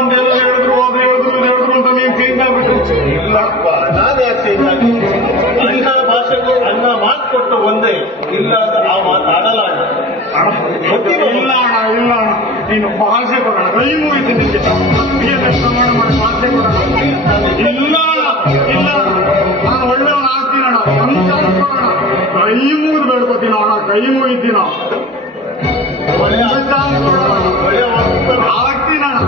ಅಂತೆಲ್ಲ ಹೇಳಿದ್ರು ಅಂತ ನೀವು ಚೇಂಜ್ ಆಗ್ಬಿಟ್ಟು. ಇಲ್ಲಪ್ಪ, ನಾನು ಯಾಕೆ ಚೇಂಜ್ ಆಗಿ? ಅಣ್ಣ ಭಾಷೆಗೂ ಅಣ್ಣ ಮಾತು ಕೊಟ್ಟು ಒಂದೇ, ಇಲ್ಲ ಆ ಮಾತು ಆಡಲ್ಲ. ಇಲ್ಲ ಅಣ್ಣ, ಇಲ್ಲ ಅಣ್ಣ, ನೀನು ಭಾಷೆ ಕೊಡೋಣ, ಕೈ ಮುಗಿತು ನಿಮಗೆ ಪ್ರಮಾಣ ಮಾಡಿ ಭಾಷೆ ಕೊಡೋಣ. ಇಲ್ಲ ಇಲ್ಲ, ನಾನು ಒಳ್ಳೆಯವನು ಆಗ್ತೀನಣ್ಣ, ಕೈ ಮುಗಿದು ಬೇಡ್ಕೋತೀನ ಅಣ್ಣ, ಕೈ ಮುಗಿತೀನ ಆಗ್ತೀನಣ್ಣ,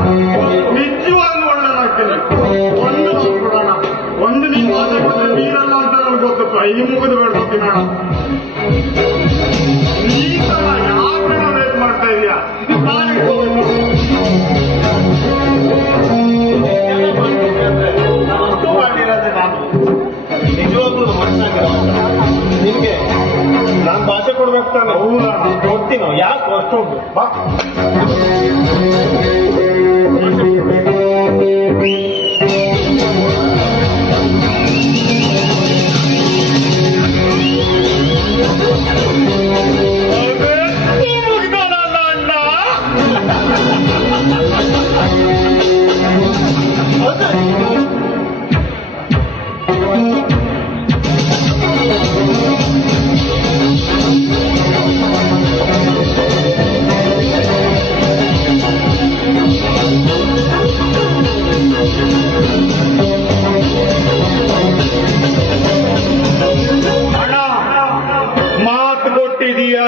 ನಿಜವಾಗ್ಲೂ ಒಳ್ಳೆಯದಾಗ್ತೀನಿ. ಒಂದು ನಾವು ಕೊಡೋಣ, ಒಂದು ನೀವು ಭಾಷೆ ಕೊಟ್ಟರೆ ನೀರಲ್ಲ ಅಂತ ನಮ್ಗೆ ಗೊತ್ತು, ಕೈ ಮುಗಿದು ಬೇಡ್ಕೋತೀನಣ್ಣ. ಈ ತರ ಯಾಕೆ ವೇಟ್ ಮಾಡ್ತಾ ಇದೀಯಾ? ನಿಜವಾಗ್ಲೂ ನಿಮ್ಗೆ ನಾನು ಭಾಷೆ ಕೊಡ್ಬೇಕು ತಾನೆ? ಕೊಡ್ತೀನೋ, ಯಾಕೆ ಅಷ್ಟೊಂದು ಬಾ.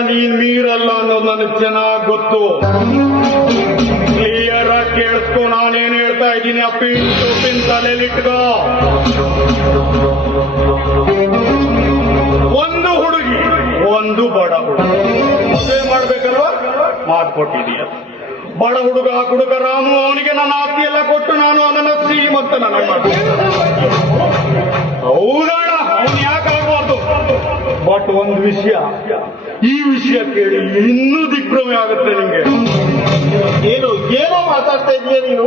ನೀನ್ ಮೀರಲ್ಲ ಅನ್ನೋದು ನನಗೆ ಚೆನ್ನಾಗಿ ಗೊತ್ತು. ಕ್ಲಿಯರ್ ಆಗಿ ಕೇಳಿಸ್ಕೊ, ನಾನೇನ್ ಹೇಳ್ತಾ ಇದ್ದೀನಿ. ಅಪ್ಪಿನ್ ಸೊಪ್ಪಿನ ತಲೆಲಿಟ್ಕೋ. ಒಂದು ಹುಡುಗಿ, ಒಂದು ಬಡ ಹುಡುಗಿ ಮದುವೆ ಮಾಡ್ಬೇಕಲ್ವಾ? ಮಾತು ಕೊಟ್ಟಿದೀಯ. ಬಡ ಹುಡುಗ ರಾಮು, ಅವನಿಗೆ ನನ್ನ ಆಸ್ತಿ ಎಲ್ಲ ಕೊಟ್ಟು ನಾನು ಅವನನ್ನು ಶ್ರೀಮಂತನ ಮಾಡ್ತೀನಿ. ಹೌದಣ್ಣ, ಅವನು ಯಾಕಾಗಬಾರ್ದು. ಬಟ್ ಒಂದು ವಿಷಯ, ಈ ವಿಷಯ ಕೇಳಿ ಇನ್ನೂ ದಿಗ್ಭ್ರಮೆ ಆಗುತ್ತೆ ನಿಮ್ಗೆ. ಏನೋ ಏನೋ ಮಾತಾಡ್ತಾ ಇದೀಯ ನೀನು.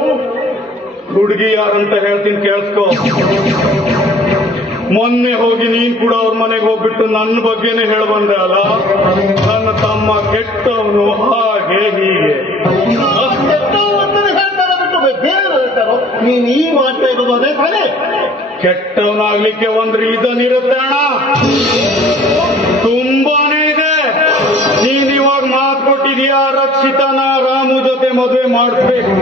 ಹುಡುಗಿ ಯಾರಂತ ಹೇಳ್ತೀನಿ, ಕೇಳಿಸ್ಕೋ. ಮೊನ್ನೆ ಹೋಗಿ ನೀನ್ ಕೂಡ ಅವ್ರ ಮನೆಗೆ ಹೋಗ್ಬಿಟ್ಟು ನನ್ನ ಬಗ್ಗೆನೇ ಹೇಳ್ಬಂದೆ ಅಲ್ಲ, ನನ್ನ ತಮ್ಮ ಕೆಟ್ಟವನು, ಹಾಗೆ ಹೀಗೆ. ನೀನ್ ಈ ಮಾಡ್ತಾ ಇರೋದು ಅದೇ ತಾನೇ? ಕೆಟ್ಟವನಾಗ್ಲಿಕ್ಕೆ ಒಂದು ರೀಸನ್ ಇರುತ್ತೆ ಅಣ್ಣ, ತುಂಬಾನೇ ಇದೆ. ನೀನ್ ಇವಾಗ ಮಾತು ಕೊಟ್ಟಿದೀಯಾ, ರಕ್ಷಿತನ ರಾಮು ಜೊತೆ ಮದುವೆ ಮಾಡಿಸ್ಬೇಕು.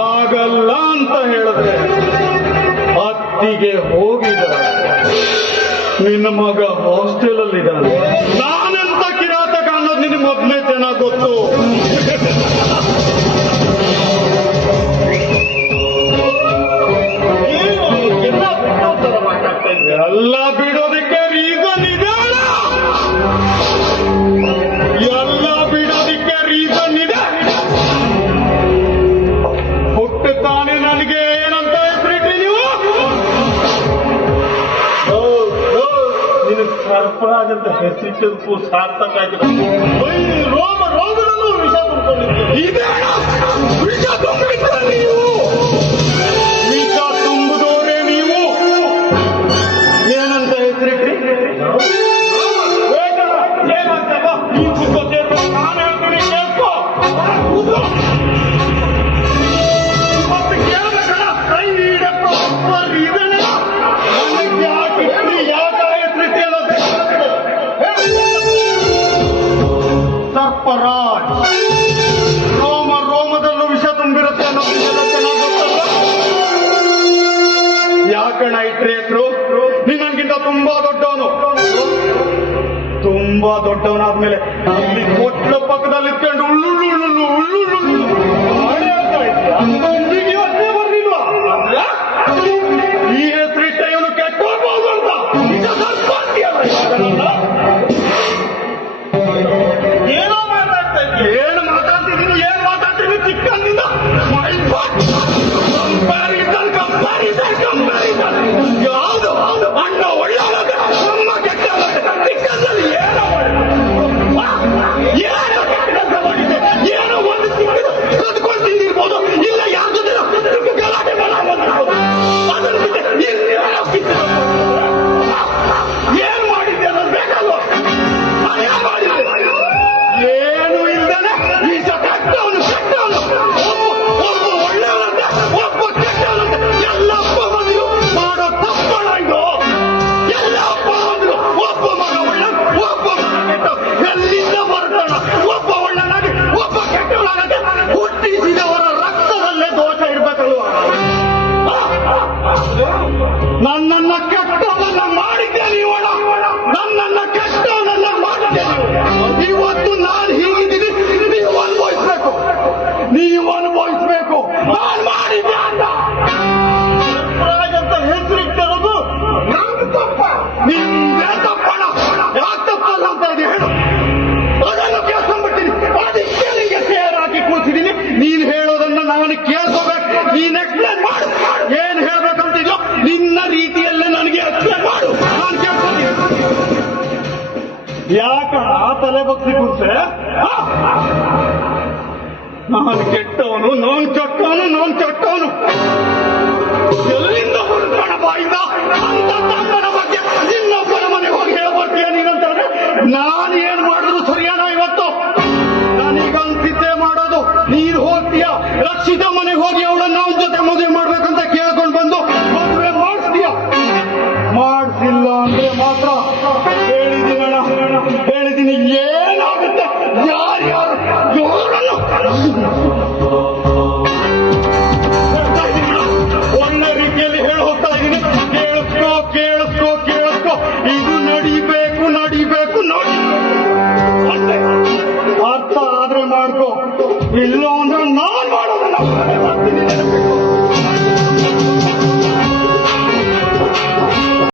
ಆಗಲ್ಲ ಅಂತ ಹೇಳಿದ್ರೆ ಅತ್ತಿಗೆ ಹೋಗಿದ. ನಿನ್ನ ಮಗ ಹಾಸ್ಟೆಲ್ ಅಲ್ಲಿದ್ದಾನೆ. ನಾನೆಂತ ಕಿರಾತಕ ಅನ್ನೋದು ನಿನಗೆ ಮೊದಲೇ ಚೆನ್ನಾಗಿ ಗೊತ್ತು. ಎಲ್ಲ ಬಿಡೋದಕ್ಕೆ ರೀಸನ್ ಇದೆ, ಎಲ್ಲ ಬಿಡೋದಕ್ಕೆ ರೀಸನ್ ಇದೆ. ಹುಟ್ಟು ತಾನೇ ನನಗೆ ಏನಂತ ಹೆಸರಿಟ್ರಿ ನೀವು? ನಿನಗೆ ಸರ್ಪರಾಜ್ ಅಂತ ಹೆಸರಿಟ್ಟದಕ್ಕೂ ಸಾರ್ಥಕ ಆಗಿದೆ. ರೋಗದಲ್ಲೂ ವಿಷ ತುಂಬಿಕೊಂಡಿದ್ದೀವಿ. ವಿಷ ತುಂಬಿಟ್ಟ ನೀವು, ವಿಷ ತುಂಬುದವರೇ ನೀವು. ಏನಂತ ಹೆಸರಿಟ್ರಿ? ಏನಂತ ಈ ಪುಸ್ತಕ ನಾನು ಹೇಳ್ತೀನಿ, ಕೇಳ್ಕೋ. ಮತ್ತೆ ಕೇಳಬೇಕಲ್ಲ, ಕೈ ನೀಡಪ್ಪ. ಇದನ್ನ ನನಗೆ ಯಾಕೆ ಹೆಸರಿಟ್ಟಿ ಅನ್ನೋದು ಸರ್ಪರಾಜ್. ರೋಮದಲ್ಲೂ ವಿಷ ತುಂಬಿರುತ್ತೆ ಅನ್ನೋದು ಚೆನ್ನಾಗಿ ಗೊತ್ತಲ್ಲ. ಯಾಕಣ್ಣ ಇಟ್ರೆ ಹೆಸರು? ನೀನ್ ನನ್ಗಿಂತ ತುಂಬಾ ದೊಡ್ಡವನು. ತುಂಬಾ ದೊಡ್ಡವನಾದ್ಮೇಲೆ ಅಲ್ಲಿ ಕೊಟ್ಲ ಪಕ್ಕದಲ್ಲಿ ಇಟ್ಕೊಂಡು ಉಳ್ಳುಳ್ಳು ಬರ್ಲಿಲ್ವಾ? ಈ ಹೆಸರಿಟ್ಟ ಇವನು ಕೆಟ್ಟೋಗ್ಬೋದು ಅಂತ ಏನೋ ಮಾತಾಡ್ತಾ ಇದ್ದೀಯ. ಏನು ಮಾತಾಡ್ತಿದ್ದೀನಿ, ಏನ್ ಮಾತಾಡ್ತೀನಿ? ಚಿಕ್ಕಂದಿನ ಯಾವುದು ಅಣ್ಣ ಒಳ್ಳೆ ನಮ್ಮ ಕೆಟ್ಟ ಚಿಕ್ಕಂದಲ್ಲಿ ಏನೋ ಏನು ಕೆಟ್ಟ ಕೆಲಸ ಮಾಡಿದ್ದೆ? ನೀನ್ ಎಕ್ಸ್ಪ್ಲೇನ್ ಮಾಡು. ಏನ್ ಹೇಳ್ಬೇಕಂತಿದ್ಯೋ ನಿನ್ನ ರೀತಿಯಲ್ಲೇ ನನಗೆ ಎಕ್ಸ್ಪ್ಲೇನ್ ಮಾಡು. ನಾನು ಕೇಳ್ತೀನಿ. ಯಾಕ ತಲೆ ಬಗ್ಸಿ ಕೂರ್ಸೆ? ನಾನು ಕೆಟ್ಟವನು, ನಾನು ಕೆಟ್ಟವನು, ನಾನು ಕೆಟ್ಟವನು. ಎಲ್ಲಿಂದ ಹೊರಗೋಣ ಬಾಯಿಂದ ಅಂತ ತಮ್ಮನ ಬಗ್ಗೆ ಇನ್ನೊಬ್ಬರ ಮನೆಗೆ ಹೋಗಿ ಹೇಳ್ಬರ್ತೀಯ ನೀನಂತಂದ್ರೆ ನಾನು ಏನ್ ಮಾಡಿದ್ರು ಸರಿಯಾಣ? ಇವತ್ತು ನಾನೀಗ ಅಂತಿದ್ದೆ ಮಾಡೋದು. ನೀನು ಹೋಗ್ತೀಯ ರಕ್ಷಿತ ಮನೆಗೆ ಹೋಗಿ